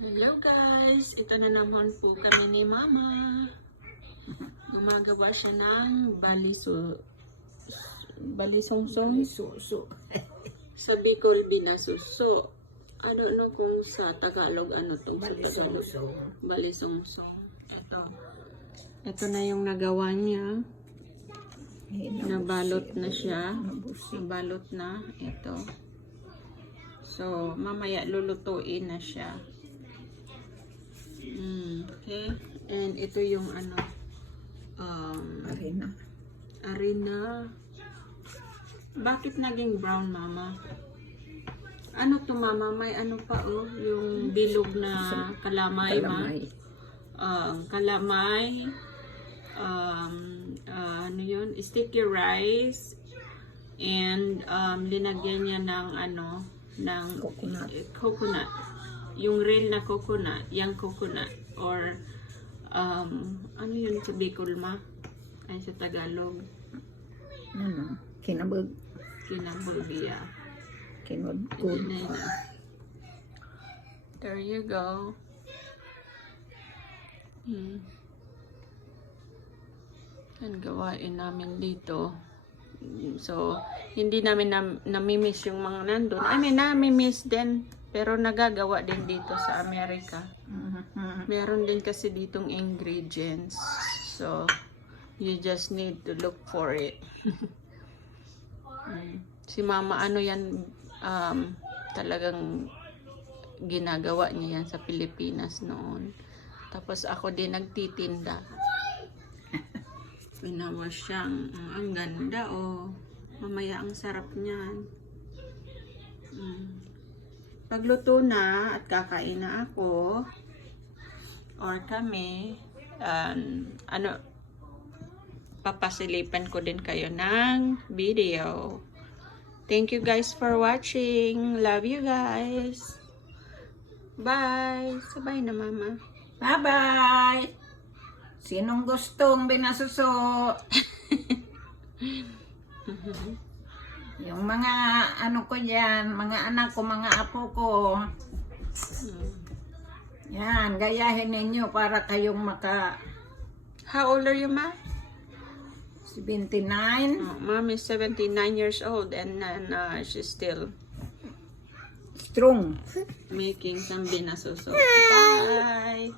Hello guys! Ito na naman po kami ni Mama. Gumagawa siya ng balisungsong. Sa Bicol, binasuso. I don't know kung sa Tagalog ano to. Sa Tagalog. Balisungsong. Ito na yung nagawa niya. Nabalot na siya. Nabalot na. Ito. So, mamaya lulutuin na siya. Okay. And ito yung ano, arena. Bakit naging brown, Mama? Ano to, Mama? May ano pa, oh, yung bilog na kalamay, kalamay. Ano yun? Sticky rice. And linagyan niya ng ano, ng coconut. Yung real na coconut, yung coconut, or ano yun sa Bicol, Ma? Ay sa Tagalog. Ano? Kinabog. Kinabog, yeah. Kinabog. There you go. Ang gawain namin dito. So, hindi namin namimiss yung mga nandun. I mean, namimiss din. Pero nagagawa din dito sa Amerika. Meron din kasi ditong ingredients. So, you just need to look for it. Si Mama, ano yan, talagang ginagawa niya yan sa Pilipinas noon. Tapos ako din nagtitinda. Pinawa siyang, ang ganda, oh. Mamaya ang sarap niyan. Pagluto na at kakain na ako or kami, ano, papasilipan ko din kayo ng video. Thank you guys for watching. Love you guys. Bye. Sabay na, Mama. Bye-bye! Sinong gustong binasuso? Yung mga ano ko yan, mga anak ko, mga apo ko. Yan, gayahin ninyo para kayong maka... How old are you, Ma? 79. Mom is 79 years old and she's still Strong. making some binasuso. Bye!